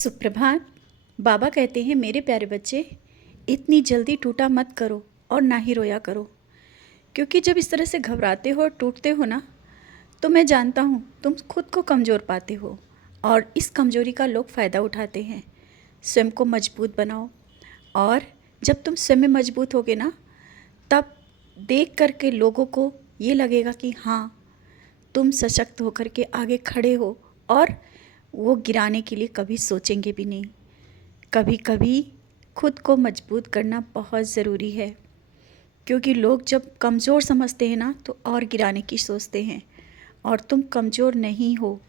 सुप्रभात। बाबा कहते हैं, मेरे प्यारे बच्चे, इतनी जल्दी टूटा मत करो और ना ही रोया करो, क्योंकि जब इस तरह से घबराते हो और टूटते हो ना, तो मैं जानता हूँ तुम खुद को कमज़ोर पाते हो और इस कमज़ोरी का लोग फ़ायदा उठाते हैं। स्वयं को मजबूत बनाओ, और जब तुम स्वयं मजबूत होगे ना, तब देख करके लोगों को ये लगेगा कि हाँ, तुम सशक्त होकर के आगे खड़े हो, और वो गिराने के लिए कभी सोचेंगे भी नहीं। कभी कभी खुद को मजबूत करना बहुत ज़रूरी है, क्योंकि लोग जब कमज़ोर समझते हैं ना, तो और गिराने की सोचते हैं। और तुम कमज़ोर नहीं हो,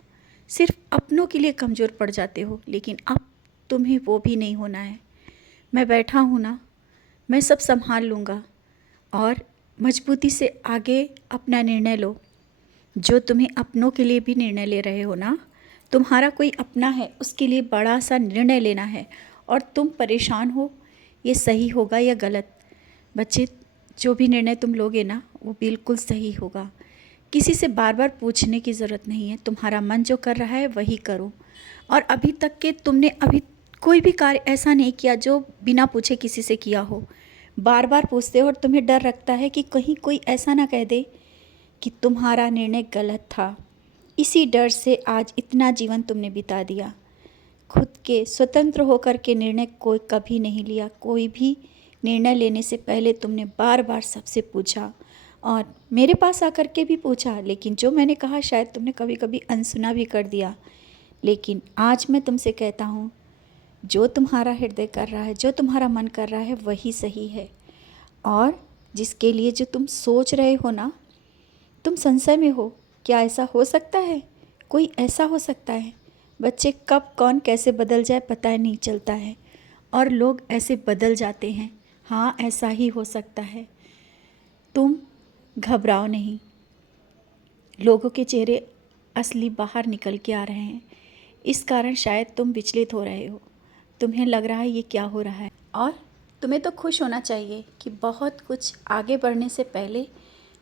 सिर्फ अपनों के लिए कमज़ोर पड़ जाते हो, लेकिन अब तुम्हें वो भी नहीं होना है। मैं बैठा हूँ ना, मैं सब संभाल लूँगा, और मजबूती से आगे अपना निर्णय लो। जो तुम्हें अपनों के लिए भी निर्णय ले रहे हो ना, तुम्हारा कोई अपना है, उसके लिए बड़ा सा निर्णय लेना है, और तुम परेशान हो ये सही होगा या गलत। बच्चे, जो भी निर्णय तुम लोगे ना, वो बिल्कुल सही होगा। किसी से बार बार पूछने की ज़रूरत नहीं है। तुम्हारा मन जो कर रहा है वही करो। और अभी तक के तुमने अभी कोई भी कार्य ऐसा नहीं किया जो बिना पूछे किसी से किया हो। बार बार पूछते हो, और तुम्हें डर लगता है कि कहीं कोई ऐसा ना कह दे कि तुम्हारा निर्णय गलत था। इसी डर से आज इतना जीवन तुमने बिता दिया। खुद के स्वतंत्र होकर के निर्णय कोई कभी नहीं लिया। कोई भी निर्णय लेने से पहले तुमने बार बार सबसे पूछा, और मेरे पास आकर के भी पूछा, लेकिन जो मैंने कहा शायद तुमने कभी कभी अनसुना भी कर दिया। लेकिन आज मैं तुमसे कहता हूँ, जो तुम्हारा हृदय कर रहा है, जो तुम्हारा मन कर रहा है, वही सही है। और जिसके लिए जो तुम सोच रहे हो ना, तुम संशय में हो, क्या ऐसा हो सकता है? कोई ऐसा हो सकता है? बच्चे, कब कौन कैसे बदल जाए पता ही नहीं चलता है, और लोग ऐसे बदल जाते हैं। हाँ, ऐसा ही हो सकता है। तुम घबराओ नहीं। लोगों के चेहरे असली बाहर निकल के आ रहे हैं, इस कारण शायद तुम विचलित हो रहे हो। तुम्हें लग रहा है ये क्या हो रहा है, और तुम्हें तो खुश होना चाहिए कि बहुत कुछ आगे बढ़ने से पहले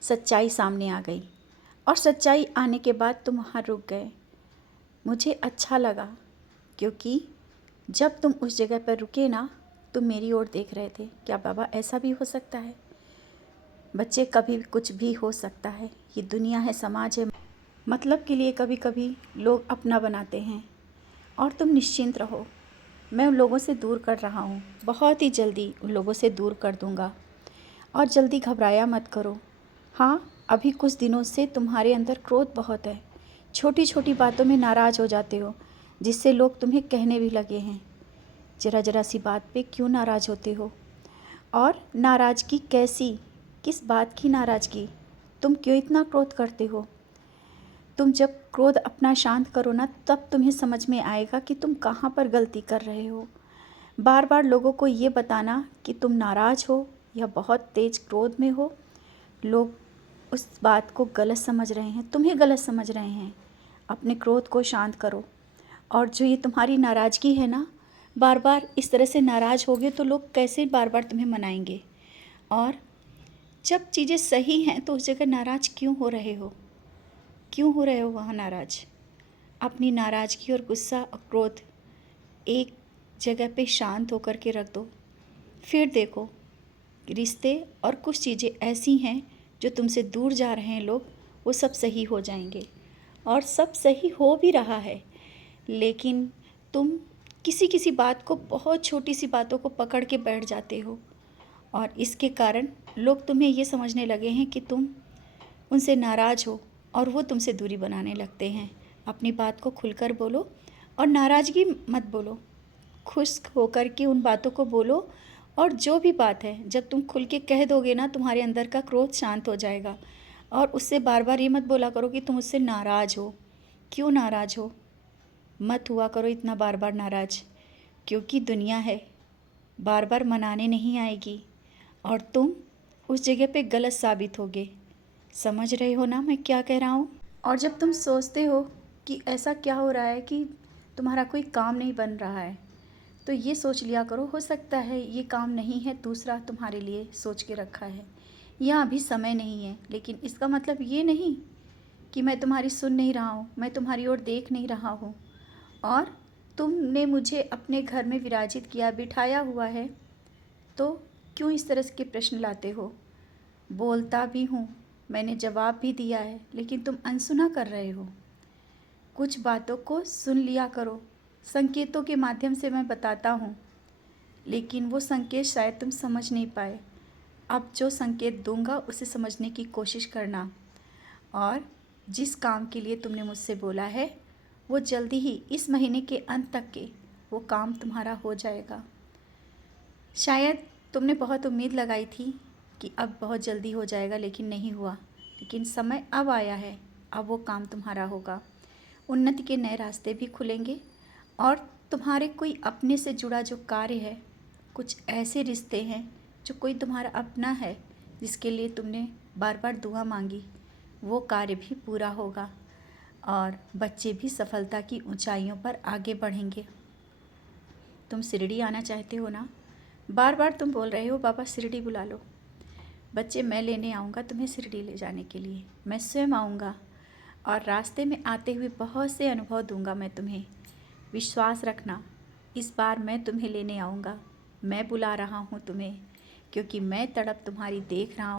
सच्चाई सामने आ गई, और सच्चाई आने के बाद तुम वहाँ रुक गए। मुझे अच्छा लगा, क्योंकि जब तुम उस जगह पर रुके ना, तुम मेरी ओर देख रहे थे। क्या बाबा, ऐसा भी हो सकता है? बच्चे, कभी कुछ भी हो सकता है। ये दुनिया है, समाज है। मतलब के लिए कभी कभी लोग अपना बनाते हैं, और तुम निश्चिंत रहो। मैं उन लोगों से दूर कर रहा हूँ, बहुत ही जल्दी उन लोगों से दूर कर दूँगा। और जल्दी घबराया मत करो। हाँ, अभी कुछ दिनों से तुम्हारे अंदर क्रोध बहुत है। छोटी छोटी बातों में नाराज़ हो जाते हो, जिससे लोग तुम्हें कहने भी लगे हैं, ज़रा ज़रा सी बात पे क्यों नाराज़ होते हो? और नाराज़गी कैसी? किस बात की नाराज़गी? तुम क्यों इतना क्रोध करते हो? तुम जब क्रोध अपना शांत करो ना, तब तुम्हें समझ में आएगा कि तुम कहाँ पर गलती कर रहे हो। बार बार लोगों को ये बताना कि तुम नाराज़ हो या बहुत तेज़ क्रोध में हो, लोग उस बात को गलत समझ रहे हैं, तुम्हें गलत समझ रहे हैं। अपने क्रोध को शांत करो। और जो ये तुम्हारी नाराज़गी है ना, बार बार इस तरह से नाराज़ होगे तो लोग कैसे बार बार तुम्हें मनाएंगे? और जब चीज़ें सही हैं तो उस जगह नाराज़ क्यों हो रहे हो? क्यों हो रहे हो वहाँ नाराज़? अपनी नाराज़गी और गुस्सा और क्रोध एक जगह पे शांत होकर के रख दो। फिर देखो, रिश्ते और कुछ चीज़ें ऐसी हैं जो तुमसे दूर जा रहे हैं लोग, वो सब सही हो जाएंगे, और सब सही हो भी रहा है। लेकिन तुम किसी किसी बात को, बहुत छोटी सी बातों को पकड़ के बैठ जाते हो, और इसके कारण लोग तुम्हें ये समझने लगे हैं कि तुम उनसे नाराज़ हो, और वो तुमसे दूरी बनाने लगते हैं। अपनी बात को खुलकर बोलो, और नाराज़गी मत बोलो। खुश होकर के उन बातों को बोलो, और जो भी बात है जब तुम खुल के कह दोगे ना, तुम्हारे अंदर का क्रोध शांत हो जाएगा। और उससे बार बार ये मत बोला करो कि तुम उससे नाराज़ हो। क्यों नाराज़ हो? मत हुआ करो इतना बार बार नाराज़, क्योंकि दुनिया है, बार बार मनाने नहीं आएगी, और तुम उस जगह पे गलत साबित होगे। समझ रहे हो ना मैं क्या कह रहा हूँ? और जब तुम सोचते हो कि ऐसा क्या हो रहा है कि तुम्हारा कोई काम नहीं बन रहा है, तो ये सोच लिया करो, हो सकता है ये काम नहीं है, दूसरा तुम्हारे लिए सोच के रखा है, या अभी समय नहीं है। लेकिन इसका मतलब ये नहीं कि मैं तुम्हारी सुन नहीं रहा हूँ, मैं तुम्हारी ओर देख नहीं रहा हूँ, और तुमने मुझे अपने घर में विराजित किया, बिठाया हुआ है, तो क्यों इस तरह के प्रश्न लाते हो? बोलता भी हूँ, मैंने जवाब भी दिया है, लेकिन तुम अनसुना कर रहे हो। कुछ बातों को सुन लिया करो। संकेतों के माध्यम से मैं बताता हूँ, लेकिन वो संकेत शायद तुम समझ नहीं पाए। अब जो संकेत दूंगा उसे समझने की कोशिश करना, और जिस काम के लिए तुमने मुझसे बोला है वो जल्दी ही इस महीने के अंत तक के वो काम तुम्हारा हो जाएगा। शायद तुमने बहुत उम्मीद लगाई थी कि अब बहुत जल्दी हो जाएगा, लेकिन नहीं हुआ। लेकिन समय अब आया है, अब वो काम तुम्हारा होगा। उन्नति के नए रास्ते भी खुलेंगे, और तुम्हारे कोई अपने से जुड़ा जो कार्य है, कुछ ऐसे रिश्ते हैं जो कोई तुम्हारा अपना है जिसके लिए तुमने बार बार दुआ मांगी, वो कार्य भी पूरा होगा, और बच्चे भी सफलता की ऊंचाइयों पर आगे बढ़ेंगे। तुम शिरडी आना चाहते हो ना? बार बार तुम बोल रहे हो बाबा शिरडी बुला लो। बच्चे, मैं लेने आऊँगा तुम्हें शिरडी ले जाने के लिए। मैं स्वयं आऊँगा, और रास्ते में आते हुए बहुत से अनुभव दूंगा मैं तुम्हें। विश्वास रखना, इस बार मैं तुम्हें लेने आऊँगा। मैं बुला रहा हूँ तुम्हें, क्योंकि मैं तड़प तुम्हारी देख रहा हूँ।